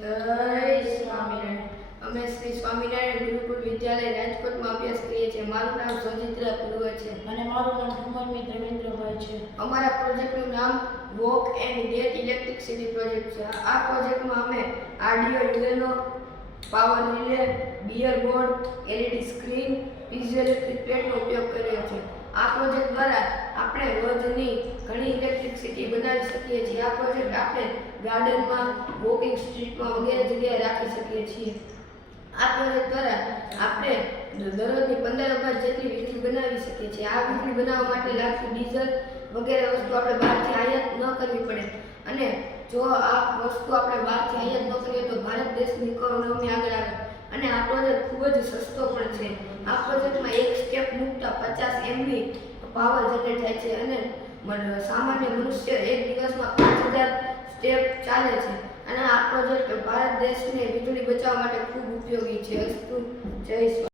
જય સ્વામિનારાયણ. અમે શ્રી સ્વામિનારાયણ ગુરુકુળ વિદ્યાલય રાજકોટમાં અભ્યાસ કરીએ છીએ. મારું નામ સોજિત્રા પૂર્વ છે. અને મારું નામ છે. અમારા પ્રોજેક્ટનું નામ walk and get electricity project છે. આ પ્રોજેક્ટમાં અમે આડિયો UNO power relay bread board LED screen piezoelectric પ્લેટનો ઉપયોગ કર્યો છે. આ પ્રોજેક્ટ દ્વારા આપણે રોજની ઘણી ઇલેક્ટ્રિસિટી બનાવી શકીએ છીએ. આ પ્રોજેક્ટ આપણે ગાર્ડનમાં વોકિંગ સ્ટ્રીટમાં વગેરે જગ્યાએ રાખી શકીએ છીએ. આ પ્રોજેક્ટ દ્વારા આપણે દરરોજની પંદર હજાર જેટલી વીજળી બનાવી શકીએ છીએ. આ વીજળી બનાવવા માટે લાગતું ડીઝલ વગેરે વસ્તુ આપણે બહારથી આયાત ન કરવી પડે. અને જો આ વસ્તુ આપણે બહારથી આયાત ન કરીએ તો ભારત દેશની ઇકોનોમી આગળ આવે. અને આ પ્રોજેક્ટ ખૂબ જ સસ્તો પણ છે. આ પ્રોજેક્ટમાં એક મૂકતા પચાસ એમબી પાવર જનરેટ થાય છે અને સામાન્ય મનુષ્ય એક દિવસમાં પાંચ હજાર સ્ટેપ ચાલે છે. અને આ પ્રોજેક્ટ ભારત દેશને વીજળી બચાવવા માટે ખૂબ ઉપયોગી છે. જય